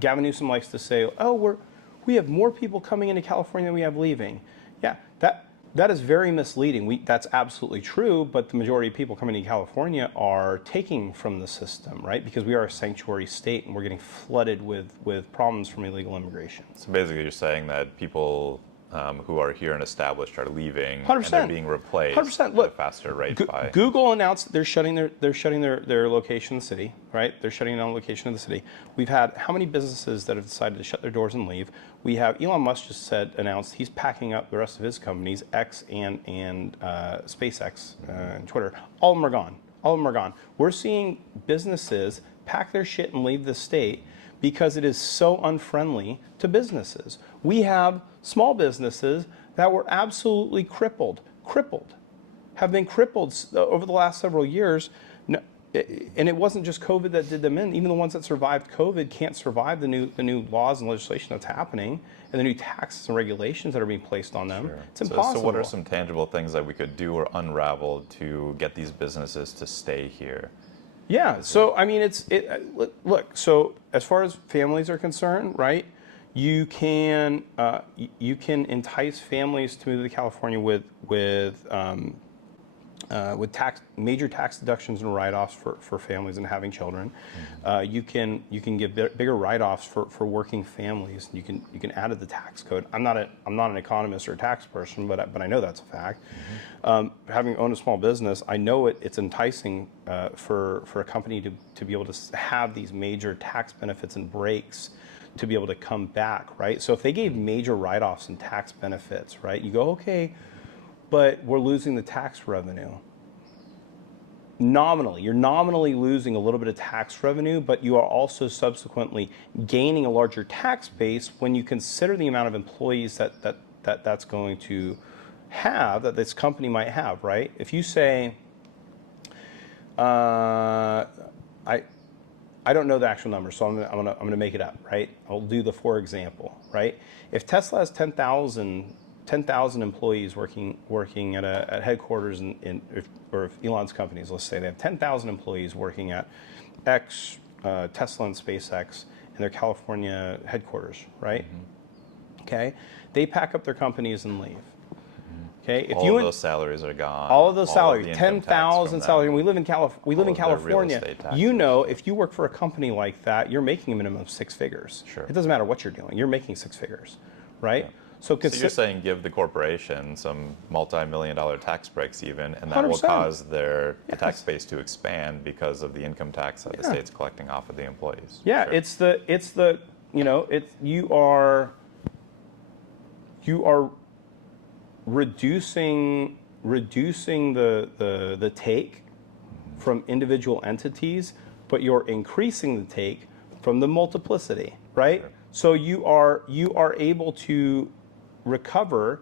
Gavin Newsom likes to say, oh, we have more people coming into California than we have leaving. Yeah, that is very misleading. That's absolutely true, but the majority of people coming to California are taking from the system, right? Because we are a sanctuary state and we're getting flooded with problems from illegal immigration. So basically you're saying that people who are here and established are leaving 100%. and they're being replaced 100%. Look, at a faster rate by... Google announced they're shutting their location in the city, right? They're shutting down the location of the city. We've had how many businesses that have decided to shut their doors and leave? We have Elon Musk just announced he's packing up the rest of his companies, X and SpaceX and Twitter. All of them are gone. All of them are gone. We're seeing businesses pack their shit and leave the state because it is so unfriendly to businesses. We have small businesses that were absolutely have been crippled over the last several years. And it wasn't just COVID that did them in. Even the ones that survived COVID can't survive the new laws and legislation that's happening and the new taxes and regulations that are being placed on them. Sure. It's impossible. So what are some tangible things that we could do or unravel to get these businesses to stay here? Yeah, so I mean, look. So as far as families are concerned, right? You can entice families to move to California with major tax deductions and write-offs for families and having children. Mm-hmm. You can give bigger write-offs for working families. You can add to the tax code. I'm not an economist or a tax person, but I know that's a fact. Mm-hmm. Having owned a small business, I know it's enticing for a company to be able to have these major tax benefits and breaks to be able to come back, right? So if they gave major write-offs and tax benefits, right, you go, okay, but we're losing the tax revenue. Nominally, you're nominally losing a little bit of tax revenue, but you are also subsequently gaining a larger tax base when you consider the amount of employees that's going to have, that this company might have, right? If you say, I don't know the actual number, so I'm gonna make it up, right? I'll do the for example, right? If Tesla has 10,000 employees working at headquarters or if Elon's companies, let's say they have 10,000 employees working at X, Tesla and SpaceX in their California headquarters, right? Mm-hmm. Okay, they pack up their companies and leave. Okay, if all of those salaries are gone. All of those salaries, 10,000 salaries. And we live in California. You know, if you work for a company like that, you're making a minimum of 6 figures. Sure. It doesn't matter what you're doing. You're making 6 figures, right? Yeah. So you're saying give the corporation some multi-million-dollar tax breaks even, and that 100%. Will cause the tax base to expand because of the income tax that the state's collecting off of the employees. Yeah, sure. You are reducing the take from individual entities, but you're increasing the take from the multiplicity, right? Sure. So you are able to recover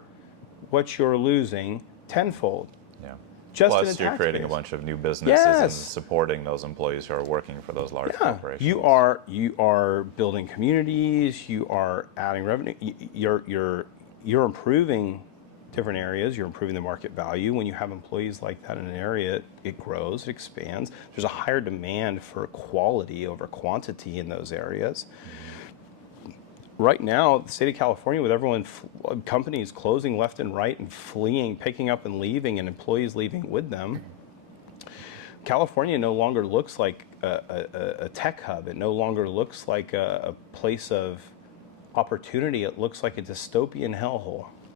what you're losing tenfold. Yeah. Just plus, you're creating a bunch of new businesses and supporting those employees who are working for those large corporations. You are building communities. You are adding revenue. You're improving different areas. You're improving the market value. When you have employees like that in an area, it grows, it expands. There's a higher demand for quality over quantity in those areas. Right now, the state of California, with companies closing left and right and fleeing, picking up and leaving, and employees leaving with them, California no longer looks like a tech hub. It no longer looks like a place of opportunity. It looks like a dystopian hellhole.